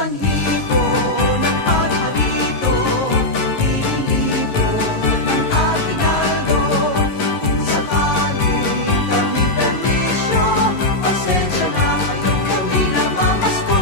sanhipo ng paghalito, ililibo ng aginaldo. Kung sakaling kami permisyo, pasensya na kayong kami namamasko.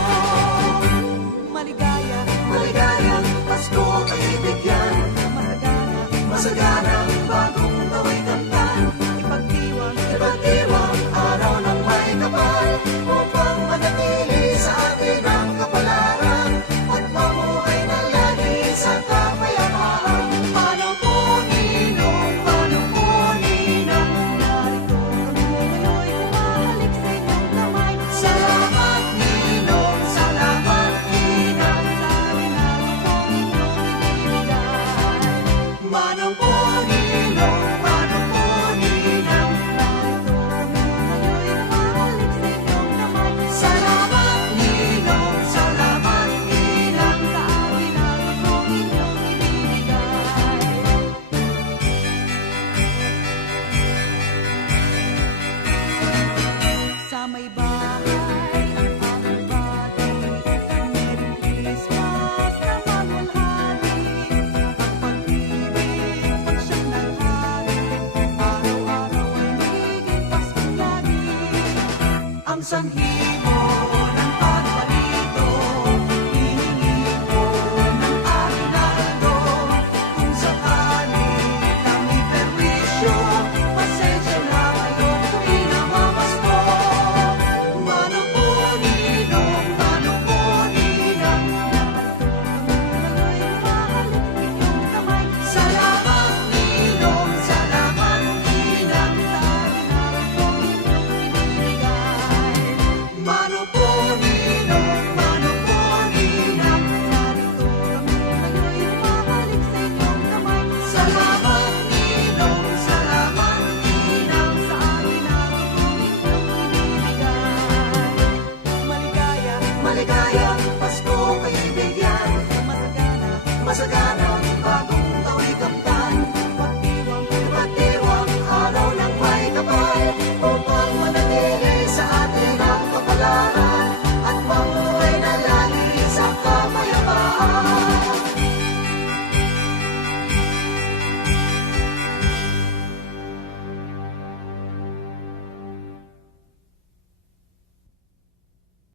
Maligaya, maligayang Pasko kaibigan, masagana, masaganang bagong tawa'y kantan. Ipagdiwang, ipagdiwang araw ng may kapal, upang manatili sa atin ang kapalaran at mamuhay na lagi sa kapayapaan. Paano po ninong, narito kami ngayon'y humahalik sa inyong kamay. Salamat ninong, salamat ninang, sa akin ang akong inyong ibibigay. Manong po ninong, narito kami ngayon'y humahalik sa inyong kamay. Salamat ninong, salamat ninang, sa akin ang akong inyong ibibigay. Sa may bahay ang aming bati, Merry Christmas na mamulhati. Ang pag-ibig pag siyang naghari, araw-araw ay nagiging Paskong lagi. Ang sanhibo ng paghalito, ililibo ng aginaldo. Kung sakaling kami perwisyo, pasensya na kayo tuwing namamasko. Mano po ninong, mano po ninang, narito kami ngayon'y humahalik sa inyong kamay. Salamat ninong, salamat ninang, sa akin ang akong inyong ibibigay. Mano po ninong, mano po ninang, narito kami ngayon'y humahalik sa inyong kamay. Salamat ninong, salamat ninang, sa akin ang akong inyong ibibigay. Maligaya, maligayang Pasko kaibigan, masagana, masagana